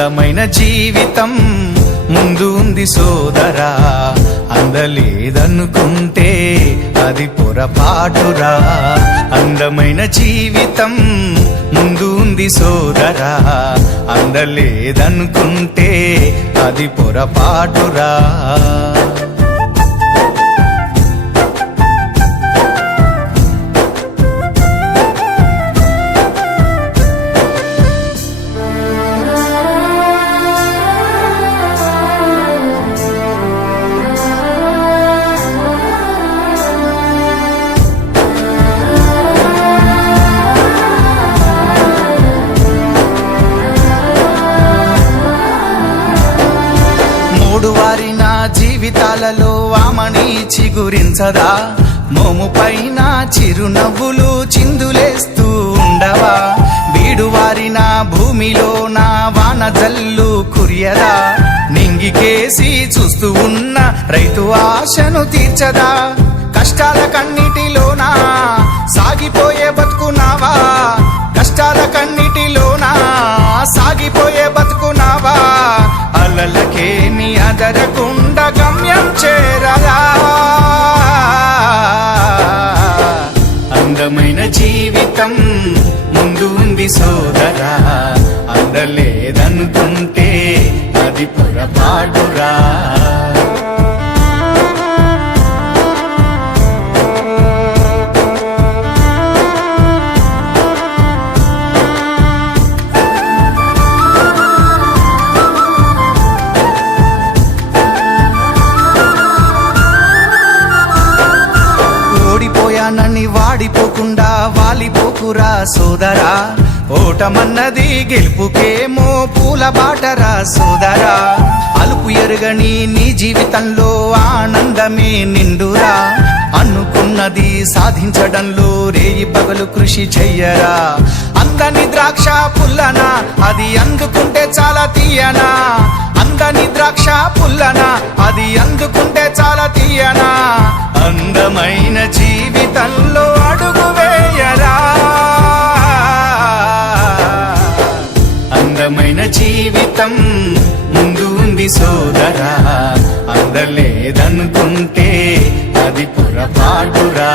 అందమైన జీవితం ముందు ఉంది సోదరా. అందలేదనుకుంటే అది పొరపాటురా. అందమైన జీవితం ముందు ఉంది సోదరా. అందలేదనుకుంటే అది పొరపాటురా. జీవితాలలో ఆమని చిగురించదా? మోము పైన చిరునవ్వులు చిందులేస్తూ ఉండవా? బీడువారిన భూమిలో నా వాన జల్లు కురియదా? నింగికేసి చూస్తూ ఉన్న రైతు ఆశను తీర్చదా? కష్టాల కన్నిటిలోనా? సాగిపోయే బతుకున్నావా? కష్టాల కన్నిటిలోనా? సాగిపోయే బతుకునావా అలలకేమి అదరకుండ గమ్యం చేరదా అందమైన జీవితం ముందు ఉంది సోదరా. అందలేదనుకుంటే అది పొరపాటురా. ఓడిపోయానని వాడిపోకుండా వాలిపోకురా సోదరా. ఓటమన్నది గెలుపుకేమో పూల బాటరా సోదరా. అలుపు ఎరుగని నీ జీవితంలో ఆనందమే నిండురా. అనుకున్నది సాధించడంలో రేయి పగలు కృషి చెయ్యరా. అందని ద్రాక్ష పుల్లనా అది అందుకుంటే చాలా తీయనా. అందని ద్రాక్ష పుల్లనా అది అందుకుంటే చాలా తీయనా? అందమైన జీవితంలో అడుగు వేయరా? అందమైన జీవితం ముందు ఉంది సోదరా. అందలేదనుకుంటే అది పొరపాటురా.